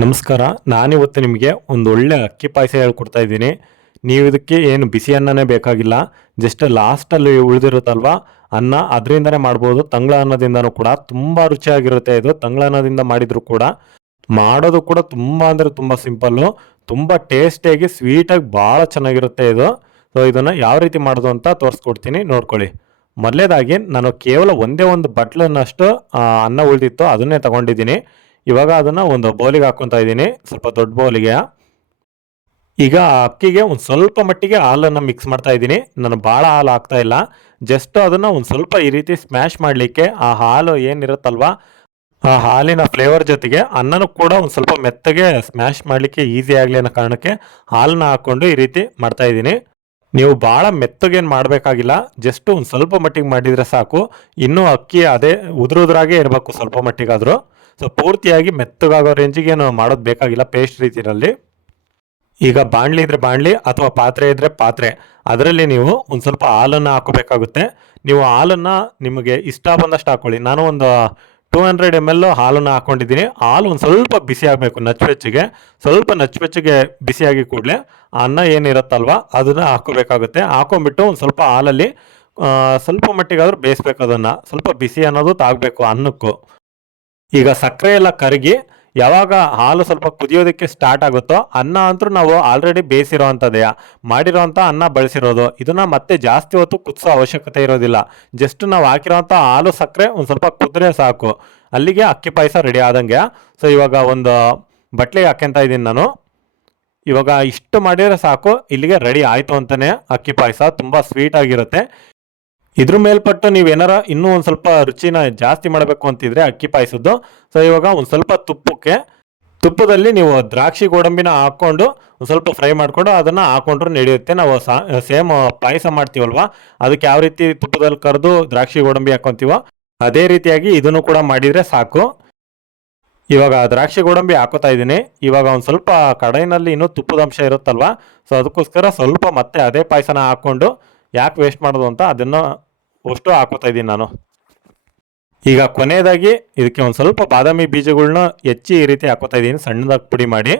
ನಮಸ್ಕಾರ. ನಾನಿವತ್ತು ನಿಮಗೆ ಒಂದು ಒಳ್ಳೆ ಅಕ್ಕಿ ಪಾಯಸ ಹೇಳ್ಕೊಡ್ತಾ ಇದ್ದೀನಿ. ನೀವು ಇದಕ್ಕೆ ಏನು ಬಿಸಿ ಅನ್ನನೇ ಬೇಕಾಗಿಲ್ಲ. ಜಸ್ಟ್ ಲಾಸ್ಟಲ್ಲಿ ಉಳಿದಿರುತ್ತಲ್ವ? ಅನ್ನ ಅದರಿಂದನೇ ಮಾಡ್ಬೋದು. ತಂಗ್ಳ ಅನ್ನದಿಂದನೂ ಕೂಡ ತುಂಬ ರುಚಿಯಾಗಿರುತ್ತೆ ಇದು. ತಂಗ್ಳ ಅನ್ನದಿಂದ ಮಾಡಿದರೂ ಕೂಡ. ಮಾಡೋದು ಕೂಡ ತುಂಬ ಅಂದರೆ ತುಂಬ ಸಿಂಪಲ್ಲು. ತುಂಬ ಟೇಸ್ಟಿಯಾಗಿ ಸ್ವೀಟಾಗಿ ಭಾಳ ಚೆನ್ನಾಗಿರುತ್ತೆ ಇದು. ಸೊ, ಇದನ್ನು ಯಾವ ರೀತಿ ಮಾಡೋದು ಅಂತ ತೋರಿಸ್ಕೊಡ್ತೀನಿ. ನೋಡ್ಕೊಳ್ಳಿ. ಮೊದಲೇದಾಗಿ ನಾನು ಕೇವಲ ಒಂದೇ ಒಂದು ಬಟ್ಲನ್ನಷ್ಟು ಅನ್ನ ಉಳಿದಿತ್ತು. ಅದನ್ನೇ ತಗೊಂಡಿದ್ದೀನಿ. ಇವಾಗ ಅದನ್ನು ಒಂದು ಬೌಲಿಗೆ ಹಾಕ್ಕೊತಾ ಇದ್ದೀನಿ. ಸ್ವಲ್ಪ ದೊಡ್ಡ ಬೌಲಿಗೆ. ಈಗ ಅಕ್ಕಿಗೆ ಒಂದು ಸ್ವಲ್ಪ ಮಟ್ಟಿಗೆ ಹಾಲನ್ನು ಮಿಕ್ಸ್ ಮಾಡ್ತಾ ಇದ್ದೀನಿ. ನಾನು ಭಾಳ ಹಾಲು ಹಾಕ್ತಾ ಇಲ್ಲ. ಜಸ್ಟ್ ಅದನ್ನು ಒಂದು ಸ್ವಲ್ಪ ಈ ರೀತಿ ಸ್ಮ್ಯಾಶ್ ಮಾಡಲಿಕ್ಕೆ ಆ ಹಾಲು ಏನಿರುತ್ತಲ್ವ, ಆ ಹಾಲಿನ ಫ್ಲೇವರ್ ಜೊತೆಗೆ ಅನ್ನನೂ ಕೂಡ ಒಂದು ಸ್ವಲ್ಪ ಮೆತ್ತಗೆ ಸ್ಮ್ಯಾಶ್ ಮಾಡಲಿಕ್ಕೆ ಈಸಿ ಆಗಲಿ ಅನ್ನೋ ಕಾರಣಕ್ಕೆ ಹಾಲನ್ನ ಹಾಕ್ಕೊಂಡು ಈ ರೀತಿ ಮಾಡ್ತಾ ಇದ್ದೀನಿ. ನೀವು ಭಾಳ ಮೆತ್ತಗೇನು ಮಾಡಬೇಕಾಗಿಲ್ಲ ಜಸ್ಟ್ ಒಂದು ಸ್ವಲ್ಪ ಮಟ್ಟಿಗೆ ಮಾಡಿದರೆ ಸಾಕು. ಇನ್ನೂ ಅಕ್ಕಿ ಅದೇ ಉದುರು ಉದುರಾಗೇ ಇರಬೇಕು ಸ್ವಲ್ಪ ಮಟ್ಟಿಗಾದರೂ. ಸೊ ಪೂರ್ತಿಯಾಗಿ ಮೆತ್ತಗಾಗೋ ರೇಂಜಿಗೆ ಏನು ಮಾಡೋದು ಬೇಕಾಗಿಲ್ಲ ಪೇಸ್ಟ್ ರೀತಿಯಲ್ಲಿ ಈಗ ಬಾಣಲಿ ಇದ್ರೆ ಬಾಣಲಿ ಅಥವಾ ಪಾತ್ರೆ ಇದ್ರೆ ಪಾತ್ರೆ. ಅದರಲ್ಲಿ ನೀವು ಒಂದು ಸ್ವಲ್ಪ ಹಾಲನ್ನು ಹಾಕೋಬೇಕಾಗುತ್ತೆ. ನೀವು ಹಾಲನ್ನು ನಿಮಗೆ ಇಷ್ಟ ಬಂದಷ್ಟು ಹಾಕೊಳ್ಳಿ. ನಾನು ಒಂದು ಟೂ ಹಂಡ್ರೆಡ್ ಎಂ ಎಲ್ ಹಾಲನ್ನು ಹಾಕೊಂಡಿದ್ದೀನಿ. ಹಾಲು ಒಂದು ಸ್ವಲ್ಪ ಬಿಸಿ ಆಗಬೇಕು ನಚ್ಚುವೆಚ್ಚಿಗೆ ಸ್ವಲ್ಪ ನಚ್ಚುವೆಚ್ಚಿಗೆ ಬಿಸಿಯಾಗಿ ಕೂಡಲೇ ಅನ್ನ ಏನಿರುತ್ತಲ್ವ, ಅದನ್ನು ಹಾಕೋಬೇಕಾಗುತ್ತೆ. ಹಾಕೊಂಡ್ಬಿಟ್ಟು ಒಂದು ಸ್ವಲ್ಪ ಹಾಲಲ್ಲಿ ಸ್ವಲ್ಪ ಮಟ್ಟಿಗಾದ್ರೂ ಬೇಯಿಸ್ಬೇಕು ಅದನ್ನು. ಸ್ವಲ್ಪ ಬಿಸಿ ಅನ್ನೋದು ತಾಗಬೇಕು ಅನ್ನಕ್ಕೂ. ಈಗ ಸಕ್ಕರೆ ಎಲ್ಲ ಕರಗಿ ಯಾವಾಗ ಹಾಲು ಸ್ವಲ್ಪ ಕುದಿಯೋದಕ್ಕೆ ಸ್ಟಾರ್ಟ್ ಆಗುತ್ತೋ ಅನ್ನ ಅಂತೂ ನಾವು ಆಲ್ರೆಡಿ ಬೇಯಿಸಿರೋ ಅಂಥದ್ದೇ ಮಾಡಿರೋಂಥ ಅನ್ನ ಬಳಸಿರೋದು. ಇದನ್ನ ಮತ್ತೆ ಜಾಸ್ತಿ ಹೊತ್ತು ಕುದಿಸೋ ಅವಶ್ಯಕತೆ ಇರೋದಿಲ್ಲ. ಜಸ್ಟ್ ನಾವು ಹಾಕಿರೋಂಥ ಹಾಲು ಸಕ್ಕರೆ ಒಂದು ಸ್ವಲ್ಪ ಕುದ್ರೆ ಸಾಕು. ಅಲ್ಲಿಗೆ ಅಕ್ಕಿ ಪಾಯಸ ರೆಡಿ ಆದಂಗೆ. ಸೊ ಇವಾಗ ಒಂದು ಬಟ್ಲಿಗೆ ಹಾಕ್ಯಂತ ಇದ್ದೀನಿ ನಾನು. ಇವಾಗ ಇಷ್ಟು ಮಾಡಿದರೆ ಸಾಕು. ಇಲ್ಲಿಗೆ ರೆಡಿ ಆಯಿತು ಅಂತಲೇ ಅಕ್ಕಿ ಪಾಯಸ. ತುಂಬ ಸ್ವೀಟ್ ಆಗಿರುತ್ತೆ. ಇದ್ರ ಮೇಲ್ಪಟ್ಟು ನೀವು ಏನಾರ ಇನ್ನೂ ಒಂದು ಸ್ವಲ್ಪ ರುಚಿನ ಜಾಸ್ತಿ ಮಾಡಬೇಕು ಅಂತಿದ್ರೆ ಅಕ್ಕಿ ಪಾಯಸದ್ದು. ಸೊ ಇವಾಗ ಒಂದು ಸ್ವಲ್ಪ ತುಪ್ಪಕ್ಕೆ, ತುಪ್ಪದಲ್ಲಿ ನೀವು ದ್ರಾಕ್ಷಿ ಗೋಡಂಬಿನ ಹಾಕ್ಕೊಂಡು ಒಂದು ಸ್ವಲ್ಪ ಫ್ರೈ ಮಾಡಿಕೊಂಡು ಅದನ್ನು ಹಾಕೊಂಡ್ರು ನಡೆಯುತ್ತೆ. ನಾವು ಸೇಮ್ ಪಾಯಸ ಮಾಡ್ತೀವಲ್ವಾ? ಅದಕ್ಕೆ ಯಾವ ರೀತಿ ತುಪ್ಪದಲ್ಲಿ ಕರೆದು ದ್ರಾಕ್ಷಿ ಗೋಡಂಬಿ ಹಾಕ್ಕೊಂತೀವೋ ಅದೇ ರೀತಿಯಾಗಿ ಇದನ್ನು ಕೂಡ ಮಾಡಿದರೆ ಸಾಕು. ಇವಾಗ ದ್ರಾಕ್ಷಿ ಗೋಡಂಬಿ ಹಾಕೋತಾ ಇದ್ದೀನಿ. ಇವಾಗ ಒಂದು ಸ್ವಲ್ಪ ಕಡಾಯಿನಲ್ಲಿ ಇನ್ನೂ ತುಪ್ಪದ ಅಂಶ ಇರುತ್ತಲ್ವಾ? ಸೊ ಅದಕ್ಕೋಸ್ಕರ ಸ್ವಲ್ಪ ಮತ್ತೆ ಅದೇ ಪಾಯಸನ ಹಾಕ್ಕೊಂಡು ಯಾಕೆ ವೇಸ್ಟ್ ಮಾಡೋದು ಅಂತ ಅದನ್ನು ಅಷ್ಟು ಹಾಕೋತಾ ಇದ್ದೀನಿ ನಾನು. ಈಗ ಕೊನೆಯದಾಗಿ ಇದಕ್ಕೆ ಒಂದು ಸ್ವಲ್ಪ ಬಾದಾಮಿ ಬೀಜಗಳನ್ನ ಹೆಚ್ಚಿ ಈ ರೀತಿ ಹಾಕೋತಾ ಇದ್ದೀನಿ, ಸಣ್ಣದಾಗಿ ಪುಡಿ ಮಾಡಿ.